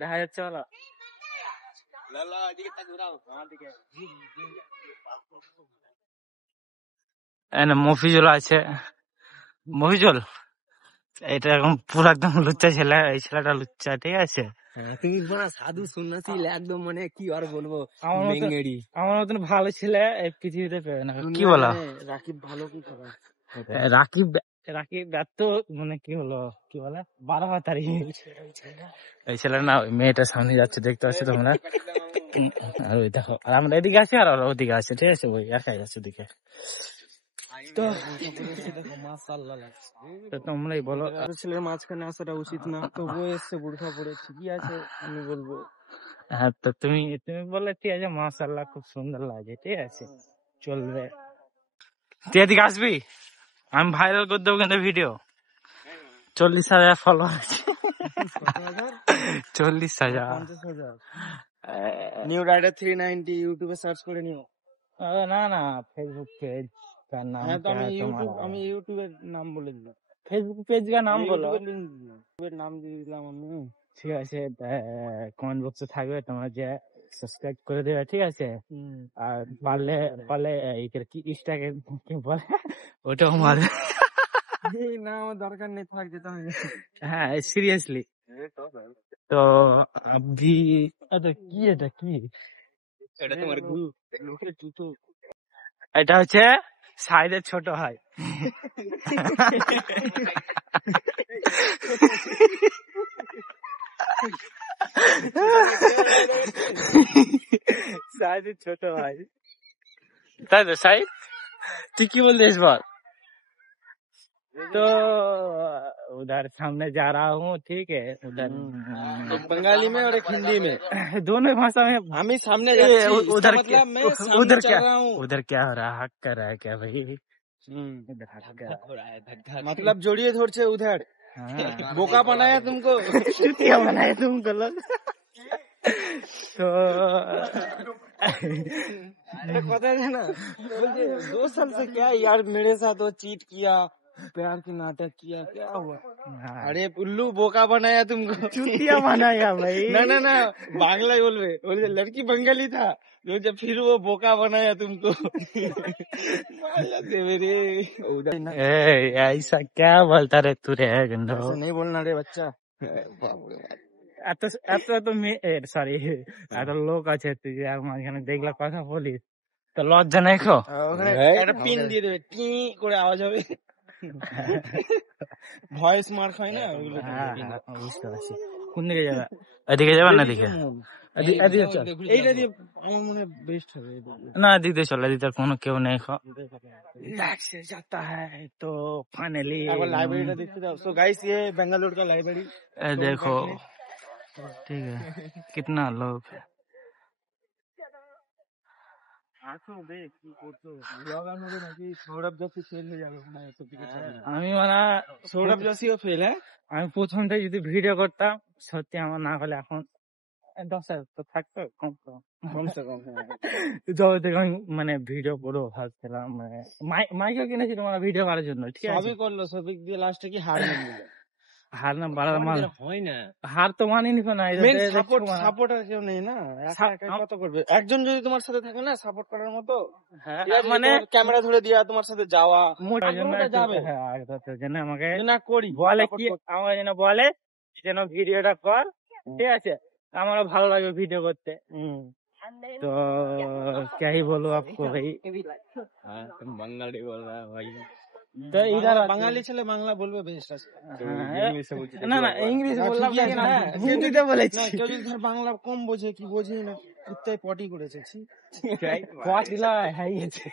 দেখা যাচ্ছে বলো মফিজুল আছে। মফিজুল এটা এখন পুরো একদম লুচ্চা ছেলে, এই ছেলেটা লুচ্চা, ঠিক আছে। তুমি সাধু সন্ন্যাসী একদম, মানে কি আর বলবো, আমার মতন ভালো ছেলে এই পৃথিবীতে পেবে না। কি বলো রাকিব ভালো কি খবর? রাকিব ব্যর্থ, মানে কি হলো, কি বলে 12 তারিখ এই ছেলে না ওই মেয়েটার সামনে যাচ্ছে, দেখতে পাচ্ছ তোমরা। আর ওই দেখো, আর আমরা এদিকে আছি আর ওরা ওদিকে আছে, ঠিক আছে, ওই একাই আছে ওদিকে। তো তোমরাই বলো, ছেলের মাঝখানে আসাটা উচিত না, তো বই এসছে বুড়খা পড়ে, ঠিকই আছে আমি বলবো। হ্যাঁ, তো তুমি বললে ঠিক আছে, মাশাআল্লাহ খুব সুন্দর লাগে, ঠিক আছে, চলবে। তুই এদিকে আসবি, আমি ভাইরাল করে দেবো কিন্তু ভিডিও। 40,000 ফলোয়ার আছে। 40,000 50,000 নিউ রাইডার 390 ইউটিউবে সার্চ করে নিও। না ফেসবুক পেজ কার নাম? আমি ইউটিউবের নাম বলে দিলাম, ফেসবুক পেজ का नाम बोलो, ইউটিউবের নাম দিয়ে দিলাম আমি। ঠিক আছে, কমেন্ট বক্সে থাকবে, তোমরা যে সাবস্ক্রাইব করে দেবে, ঠিক আছে। আর পারলে কি ইনস্টাকে কি বলে ওটাও মারবে। না আমার দরকার নেই, থাক যেতে হবে। হ্যাঁ সিরিয়াসলি। তো আবি কি এটা কি? এটা তোমার লোকের জুতো। এটা হচ্ছে সাইজের ছোট হয়। साइज छोटा भाई, তাই তো সাইজ। তুই কি বলছিস বল? तो उधर सामने जा रहा हूँ, ठीक है, उधर बंगाली में और एक हिंदी में, दोनों भाषा में। हमें सामने उधर मतलब मैं उधर चल क्या रहा हूँ। उधर क्या हो रहा है? हक कर रहा है क्या भाई? मतलब जोड़िए धोरछे उधर। बोका बनाया तुमको, चुतिया बनाया तुमको लोग। तो पता है ना, 2 साल से क्या यार मेरे साथ वो चीट किया, प्यार की नाटक किया, क्या हुआ? अरे उल्लू बोका बनाया तुमको, चुतिया बनाया भाई। ना बांग्ला बोले लड़की बंगाली था, जब फिर वो बोका बनाया तुमको। ऐसा क्या बोलता रे तू रे गंडो? नहीं बोलना रे बच्चा। সরি, এত লোক আছে, তুই আর মাঝখানে দেখলে কথা বলিস, তো লজ্জা নেই? একটা পিন দিয়ে দেবে, টি করে আওয়াজ হবে, ভয়েস মার হয় না ওগুলো। বুঝতে পারছি। কোন দিকে যাবে? এদিকে যাবে না? দিকে এইটা দিয়ে আমার মনে হয় বেস্ট হবে। না দিতে চলে, দিতে কোনো কেউ নেই। जाता है तो फाइनली लाइब्रेरी देखते जाओ। सो गाइस ये बेंगलुरु का लाइब्रेरी देखो, ठीक है, कितना लोग है। সৌরভ যোশী ফেল হয়ে যাবে, আমি মানে সৌরভ যোশীও ফেল। হ্যাঁ, আমি প্রথম থেকে যদি ভিডিও করতাম, সত্যি আমার না হলে এখন 10,000 তো থাকতো কমসে কম। যবে থেকে আমি মানে ভিডিও করবো ভাবছিলাম, মানে মাইকও কিনেছি তোমার ভিডিও করার জন্য, ঠিক আছে, সবই করলো, সবই দিয়ে লাস্টে কি হার মানলো। হার না বাড়ার হয় না, হার তো মানিনি না, সাপোর্ট আর কেউ নেই না, কত করবে? একজন যদি তোমার সাথে থাকে না সাপোর্ট করার মতো, মানে ক্যামেরা ধরে দিয়া তোমার সাথে যাওয়া যাবে, যেন আমাকে না করি বলে কি, আমাকে যেন বলে যেন ভিডিওটা কর, ঠিক আছে, আমারও ভালো লাগবে ভিডিও করতে। तो क्या ही बोलो आपको भाई। तुम बंगाली बोल रहा है भाई, तो इधर বাঙালি ছেলে বাংলা বলবে বেস্ট আছে। না ইংলিশ বললাম না, হিন্দিতে বলেছি। কেউ যদি ধর বাংলা কম বোঝে, কি বোঝে না, কুত্তায় পটি করেছে, পটিলা হ্যাঁ আছে।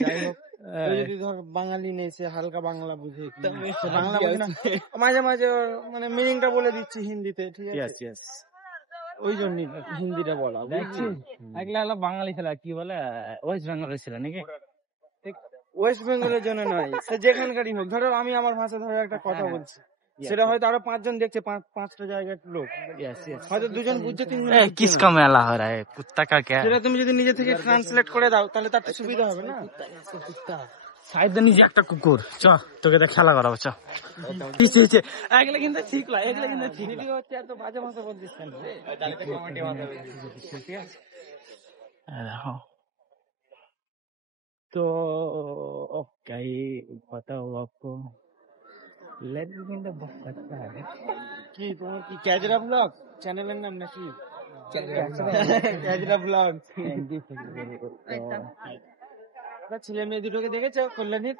যাই হোক, যদি ধর বাঙালি নেই, সে হালকা বাংলা বুঝে, বাংলা বোঝে না, মাঝে মাঝে মানে মিনিংটা বলে দিচ্ছি হিন্দিতে, ঠিক আছে, ওই জন্য হিন্দিটা বলা। দেখছি একলা বাঙালি ছেলে কি বলে, ওয়েস্ট বেঙ্গলের ছেলে নাকি? ওয়েস্ট বেঙ্গলের জন্য নয়, সে যেখানকারই হোক। ধরো আমি আমার ভাষা ধরে একটা কথা বলছি, সেটা হয়তো আরো 5 জন দেখছে, 5টা জায়গার লোক, হয়তো 2 জন বুঝছে, 3 জন কিসকা মেলা हो रहा है, कुत्ता का क्या? সেটা তুমি যদি নিজে থেকে ট্রান্সলেট করে দাও, তাহলে তার সুবিধা হবে না। সাইডে নিজে একটা কুকুর, চ তোকে দেখ খেলা করাবো, চ। এগুলো কিন্তু ঠিক না, এগুলো কিন্তু ঠিক না। হচ্ছে এত বাজে ভাষা বলছিস কেন? ঠিক আছে, দেখো तो क्या ही बताओ आपको, लड़की কিন্তু बहुत अच्छा है। কি তোমার কি ক্যাজরা ব্লগ চ্যানেলের নাম নাকি? ক্যাজরা ব্লগ। ছেলে মেয়ে দুটোকে দেখেছো কল্যাণীর?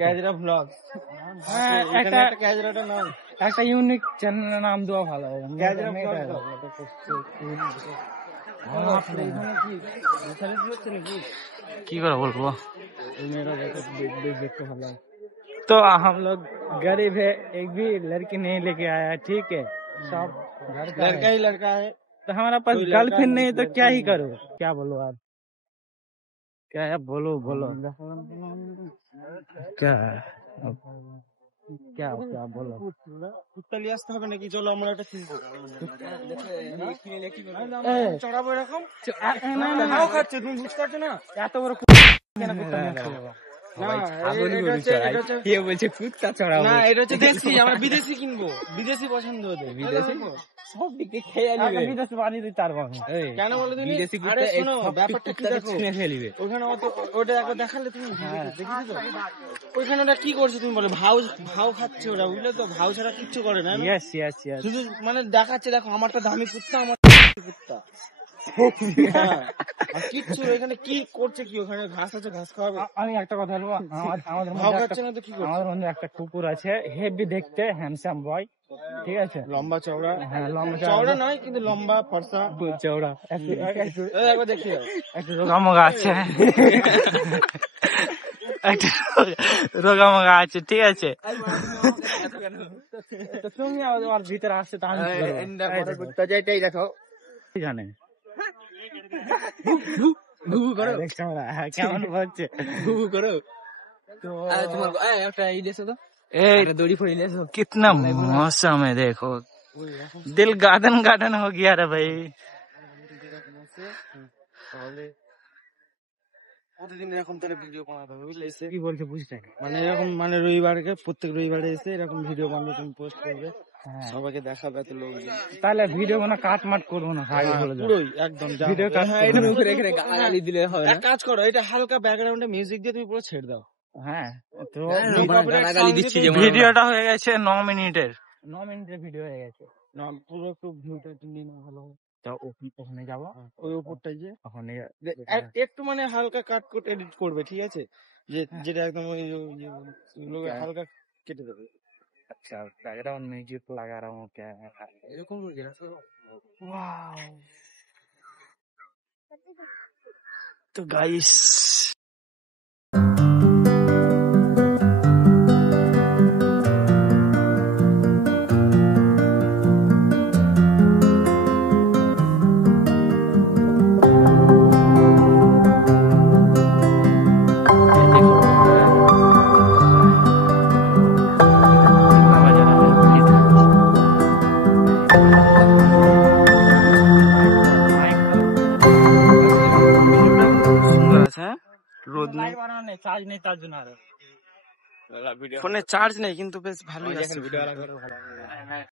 ক্যাজরা ব্লগ। হ্যাঁ, একটা ক্যাজরাটা নাম, একটা ইউনিক চ্যানেলের নাম দেওয়া ভালো হবে। ক্যাজরা ব্লগ। की करो बोल দেখতে ভালো। तो हम लोग गरीब है, एक भी लड़की नहीं लेके आया, ठीक है, सब घर का लड़का है। ही लड़का है। तो हमारा पास कोई गर्लफ्रेंड लड़का नहीं तो लड़की क्या ही नहीं। करो, क्या बोलो आप, क्या है बोलो बोलो, क्या है? क्या क्या बोलो। কুত্তা নিয়ে আসতে হবে নাকি? চলো আমরা একটা কিনবো। চড়াবো এরকম হাও খাচ্ছে, তুমি বুঝতে পারছো না? এত বড় কেন কুত্তা নিয়ে আসতে যাবো? না, এটা হচ্ছে না, এটা হচ্ছে দেশি। আমরা বিদেশি কিনবো, বিদেশি পছন্দ ওদের। বিদেশি সব দিক থেকে খেয়ে নিবে, বিদেশে বানিয়ে দিতে পারবো আমি। কেন বলো তুমি? আরে শোনো, ব্যাপারটা কি দেখো, ওখানে ওটা একবার দেখালে তুমি দেখেছো তো? ওইখানে ওরা কি করছে তুমি বলো? ভাও খাচ্ছে ওরা, বুঝলে তো? ভাও ছাড়া কিচ্ছু করে না। ইয়েস ইয়েস ইয়েস, শুধু মানে দেখাচ্ছে, দেখো আমারটা দামি কুত্তা, আমার কুত্তা। হ্যাঁ, আর কিচ্ছু এখানে কি করছে কি? ওখানে ঘাস আছে, ঘাস খাওয়াবে। আমি একটা কথা বলবো, আমাদের ভাও মধ্যে খাচ্ছে না তো কি করছে? আমাদের মধ্যে একটা কুকুর আছে, হেভি দেখতে, হ্যান্ডসাম বয়, ঠিক আছে, লম্বা চওড়া। হ্যাঁ লম্বা চওড়া নয় কিন্তু লম্বা ফর্সা চওড়া, একবার দেখি একটু রোগামোগা আছে, একটু রোগামোগা আছে, ঠিক আছে। তো তুমি আমার ভিতরে আসছে, তা আমি কি করবো? এটাই দেখো, কি জানে দেখছো ওরা, কেমন বলছে ঘুঘু করো। তো তোমার একটা এই দেশে তো दौड़ी फोड़ी कितना मौसम है, देखो दिल गार्डन गार्डन हो गया रे भाई। প্রতিদিন এরকম তাহলে ভিডিও বানাতে হবে, বুঝলে? কি বলছে বুঝতে মানে এরকম, মানে রবিবারকে প্রত্যেক রবিবারে এসে এরকম ভিডিও বানিয়ে তুমি পোস্ট করবে, সবাইকে দেখাবে এত লোক। তাহলে ভিডিও কোনো কাট মাট করবো না, পুরোই একদম ভিডিও কাট গালি দিলে হবে। এক কাজ করো, এটা হালকা ব্যাকগ্রাউন্ডে মিউজিক দিয়ে তুমি পুরো ছেড়ে দাও। হ্যাঁ, তো ভিডিওটা হয়ে গেছে 9 মিনিটের, 9 মিনিটের ভিডিও হয়ে গেছে। পুরো একটু ভিউটা নিয়ে না ভালো হবে। তো ওখানে যাবো, ওই উপরটাই যে ওখানে একটু মানে হালকা কাট করে এডিট করবে, ঠিক আছে? যে যেটা একদম ওই হালকা কেটে দেবে। अच्छा बैकग्राउंड म्यूजिक लगा रहा हूँ क्या है এরকম तो गाइस রোদ নেই, চার্জ নেই, তার জন্য আর ফোনে চার্জ নেই, কিন্তু বেশ ভালোই আছে।